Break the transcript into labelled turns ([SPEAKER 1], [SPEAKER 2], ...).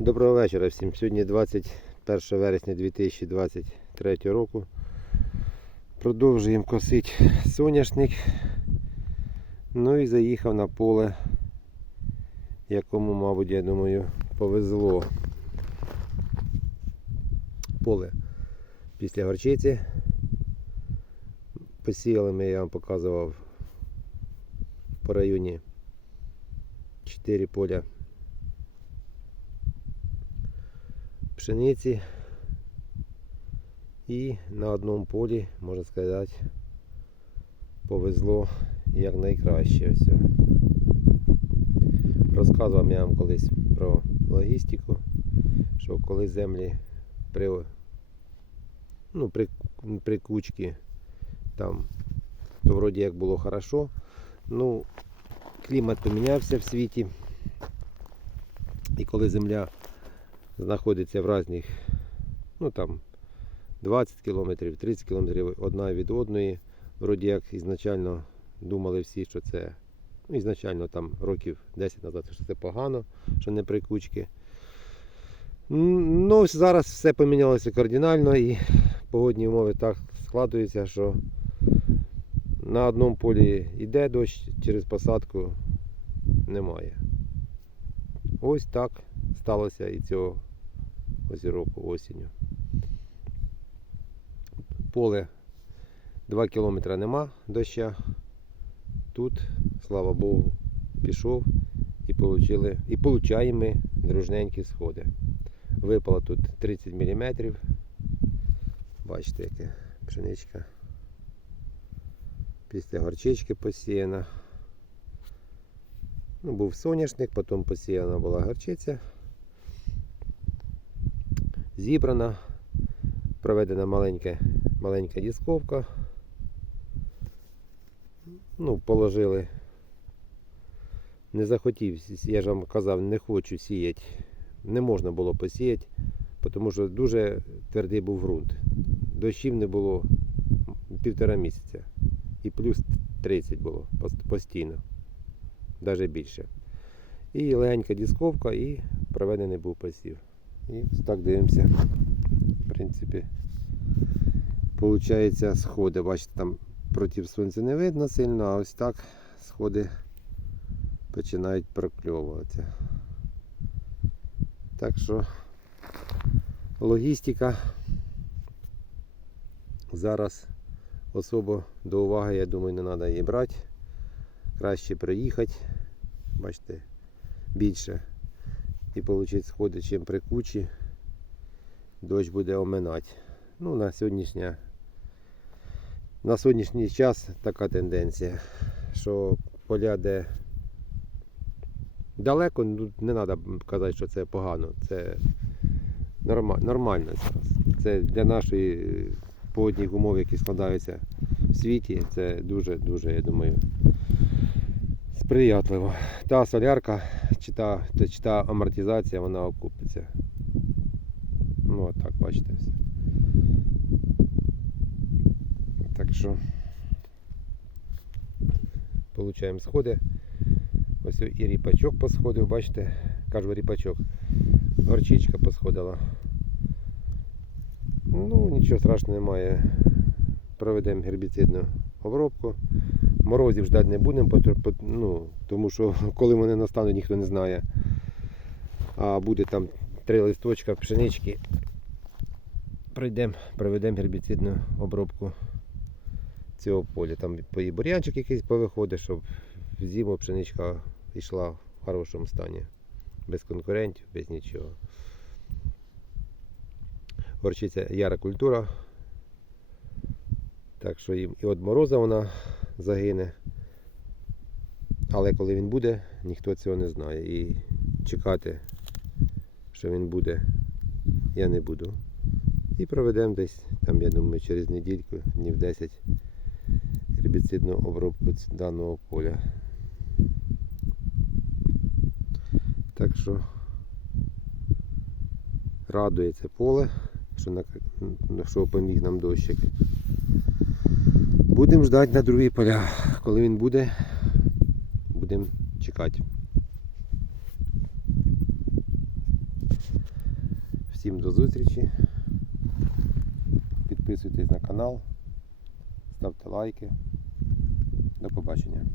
[SPEAKER 1] Доброго вечора всім. Сьогодні 21 вересня 2023 року. Продовжуємо косити соняшник. Ну і заїхав на поле, якому, мабуть, я думаю, повезло. Поле після горчиці. Посіяли ми, я вам показував по районі 4 поля пшениці. І на одному полі, можна сказати, повезло як найкраще. Ось. Розказував я вам колись про логістику, що коли землі при, ну, при, при кучці там, то вроді як було хорошо. Ну, клімат помінявся в світі. І коли земля знаходиться в різних, ну там 20 кілометрів, 30 кілометрів одна від одної. Вроді як ізначально думали всі, що це, ну ізначально там років 10 назад, що це погано, що не при кучки. М, Ну, зараз все помінялося кардинально і погодні умови так складуються, що на одному полі йде дощ, через посадку немає. Ось так сталося і цього ось року осінню. Поле 2 кілометри нема доща. Тут, слава Богу, пішов і получили, і получаємо дружненькі сходи. Випало тут 30 мм. Бачите, яке пшеничка. Після горчички посіяна. Ну, був соняшник, потім посіяна була горчиця. Зібрана, проведена маленька, маленька дісковка. Ну, положили. Не захотів, я ж вам казав, не хочу сіяти. Не можна було посіяти, тому що дуже твердий був ґрунт. Дощів не було півтора місяця. І плюс 30 було постійно, навіть більше. І легенька дісковка, і проведений був посів. І ось так дивимося. В принципі, получається сходи. Бачите, там проти сонця не видно сильно, а ось так сходи починають прокльовуватися. Так що логістика зараз особо до уваги, я думаю, не треба її брати. Краще приїхати, бачите, більше і отримати сходи, чим при кучі. Дощ буде оминати. Ну, на сьогоднішня, на сьогоднішній час така тенденція, що поля, де далеко, ну, не треба казати, що це погано. Це норма, нормально. Це для нашої погодних умов, які складаються в світі, це дуже-дуже, я думаю, сприятливо. Та солярка чи та, чи та амортизація, вона окупиться. Ну, от так, бачите все. Так що получаємо сходи. Ось і ріпачок посходив, бачите, кажу ріпачок. Горчичка посходила. Ну, нічого страшного немає. Проведемо гербіцидну обробку. Морозів ждати не будемо, ну, тому що коли вони настануть, ніхто не знає. А буде там три листочка пшенички. Пройдемо, проведемо гербіцидну обробку цього поля. Там і бур'янчик якийсь повиходить, щоб в зиму пшеничка йшла в хорошому стані. Без конкурентів, без нічого. Горчиця яра культура. Так що і, і від мороза вона загине. Але коли він буде, ніхто цього не знає. І чекати, що він буде, я не буду. І проведемо десь, там, я думаю, через недільку, днів 10 гербіцидну обробку даного поля. Так що радує це поле, що, на, що поміг нам дощик. Будемо ждати на другі поля. Коли він буде, будемо чекати. Всім до зустрічі. Підписуйтесь на канал, ставте лайки. До побачення.